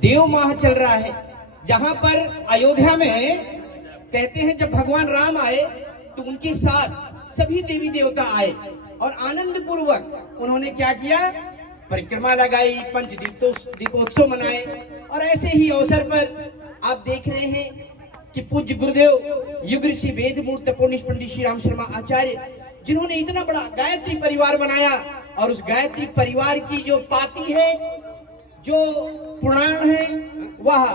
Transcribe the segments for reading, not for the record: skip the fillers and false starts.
देव माह चल रहा है, जहां पर अयोध्या में कहते हैं जब भगवान राम आए तो उनके साथ सभी देवी देवता आए और आनंद पूर्वक उन्होंने क्या किया, परिक्रमा लगाई, पंच दीपोत्सव मनाए। और ऐसे ही अवसर पर आप देख रहे हैं कि पूज्य गुरुदेव युग ऋषि वेद मूर्त तपोनिष्ठ पंडित श्री राम शर्मा आचार्य, जिन्होंने इतना बड़ा गायत्री परिवार बनाया, और उस गायत्री परिवार की जो पाती है, जो पुराण है, वह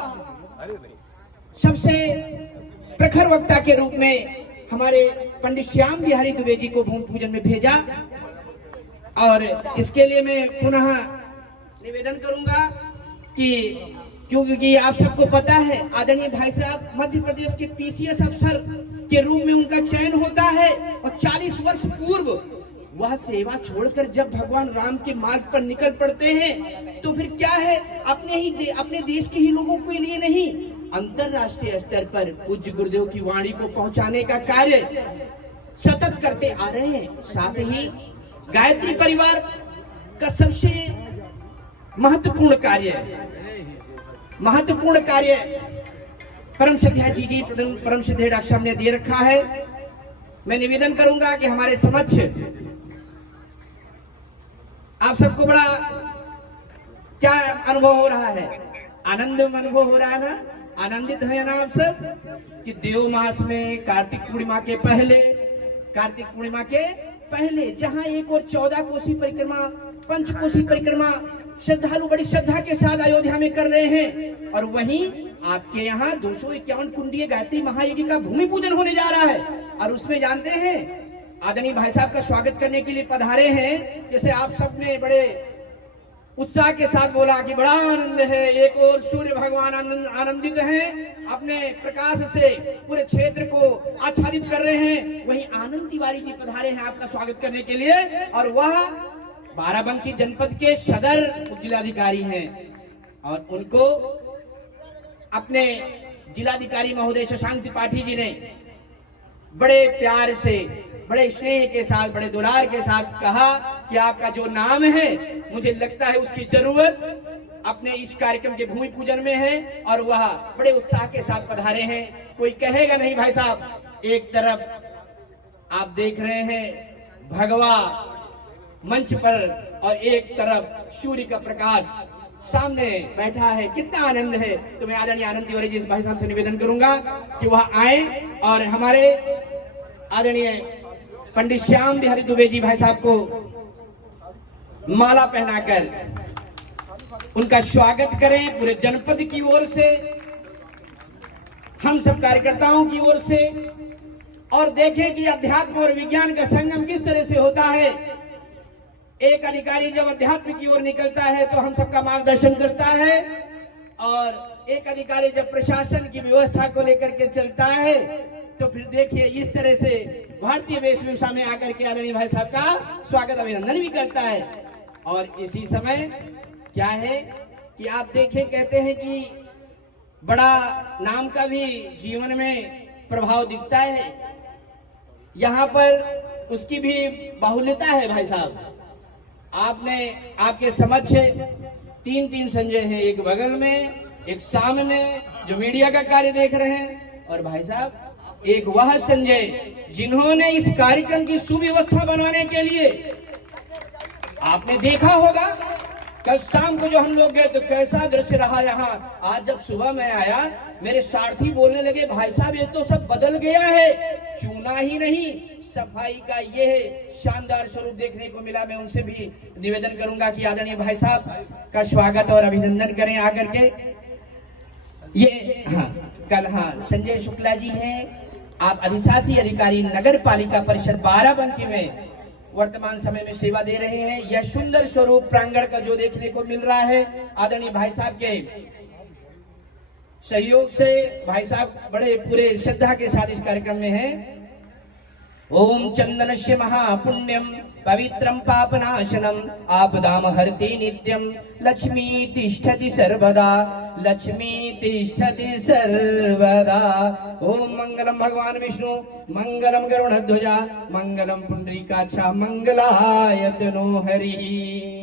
सबसे प्रखर वक्ता के रूप में हमारे पंडित श्याम बिहारी दुबे जी को भूमि पूजन में भेजा। और इसके लिए मैं पुनः निवेदन करूंगा कि क्योंकि आप सबको पता है आदरणीय भाई साहब मध्य प्रदेश के पीसीएस अफसर के रूप में उनका चयन होता है, और 40 वर्ष पूर्व वह सेवा छोड़कर जब भगवान राम के मार्ग पर निकल पड़ते हैं तो फिर क्या है, अपने देश के ही लोगों के लिए नहीं, अंतरराष्ट्रीय स्तर पर पूज्य गुरुदेव की वाणी को पहुंचाने का कार्य सतत करते आ रहे हैं। साथ ही गायत्री परिवार का सबसे महत्वपूर्ण कार्य परम श्रद्धा जी परम श्रद्धेय डॉक्टर साहब ने दे रखा है। मैं निवेदन करूंगा कि हमारे समक्ष आप सबको बड़ा क्या अनुभव हो रहा है, आनंद अनुभव हो रहा है ना, आनंदित है ना आप सब कि देव मास में कार्तिक पूर्णिमा के पहले जहां एक और 14 कोसी परिक्रमा, पंच कोसी परिक्रमा श्रद्धालु बड़ी श्रद्धा के साथ अयोध्या में कर रहे हैं, और वहीं आपके यहाँ 251 कुंडीय गायत्री महायज्ञ का भूमि पूजन होने जा रहा है। और उसमें जानते हैं आदरणीय भाई साहब का स्वागत करने के लिए पधारे हैं, जैसे आप सबने बड़े उत्साह के साथ बोला कि बड़ा आनंद है, एक और सूर्य भगवान आनंदित हैं, अपने प्रकाश से पूरे क्षेत्र को आच्छादित कर रहे हैं, वहीं आनंद तिवारी जी पधारे हैं आपका स्वागत करने के लिए, और वह बाराबंकी जनपद के सदर जिलाधिकारी हैं, और उनको अपने जिलाधिकारी महोदय शशांक त्रिपाठी जी ने बड़े प्यार से, बड़े स्नेह के साथ, बड़े दुलार के साथ कहा कि आपका जो नाम है, मुझे लगता है उसकी जरूरत अपने इस कार्यक्रम के भूमि पूजन में है, और वह बड़े उत्साह के साथ पधारे हैं। कोई कहेगा नहीं भाई साहब, एक तरफ आप देख रहे हैं भगवा मंच पर और एक तरफ सूर्य का प्रकाश सामने बैठा है, कितना आनंद है। तो मैं आदरणीय आनंद तिवारी जी भाई साहब से निवेदन करूंगा कि वह आए और हमारे आदरणीय पंडित श्याम बिहारी दुबे जी भाई साहब को माला पहनाकर उनका स्वागत करें पूरे जनपद की ओर से, हम सब कार्यकर्ताओं की ओर से, और देखें कि अध्यात्म और विज्ञान का संगम किस तरह से होता है। एक अधिकारी जब अध्यात्म की ओर निकलता है तो हम सबका मार्गदर्शन करता है, और एक अधिकारी जब प्रशासन की व्यवस्था को लेकर के चलता है तो फिर देखिए इस तरह से भारतीय वेशभूषा में आकर के आदरणीय भाई साहब का स्वागत अभिनंदन भी करता है। और इसी समय क्या है कि आप देखें, कहते हैं कि बड़ा नाम का भी जीवन में प्रभाव दिखता है, यहाँ पर उसकी भी बाहुल्यता है। भाई साहब आपने आपके समक्ष 3 संजय हैं, एक बगल में, एक सामने जो मीडिया का कार्य देख रहे हैं, और भाई साहब एक वह संजय जिन्होंने इस कार्यक्रम की सुव्यवस्था बनाने के लिए, आपने देखा होगा कल शाम को जो हम लोग गए तो कैसा दृश्य रहा यहाँ। आज जब सुबह मैं आया, मेरे सारथी बोलने लगे भाई साहब ये तो सब बदल गया है, चूना ही नहीं सफाई का ये शानदार स्वरूप देखने को मिला। मैं उनसे भी निवेदन करूंगा कि आदरणीय भाई साहब का स्वागत और अभिनंदन करें आकर के। ये कल संजय शुक्ला जी हैं, आप अधिशासी अधिकारी नगर पालिका परिषद बाराबंकी में वर्तमान समय में सेवा दे रहे हैं। यह सुंदर स्वरूप प्रांगण का जो देखने को मिल रहा है, आदरणीय भाई साहब के सहयोग से भाई साहब बड़े पूरे श्रद्धा के साथ इस कार्यक्रम में हैं। ओम चंदनस्य महापुण्यम पवित्रम पापनाशनम आपदाम हरति नित्यम लक्ष्मी तिष्ठति सर्वदा, लक्ष्मी तिष्ठति सर्वदा। ओम मंगलम भगवान विष्णु, मंगलम गरुड़ध्वजा, मंगलम पुंडरीकाक्ष, मंगलाय तनो हरि।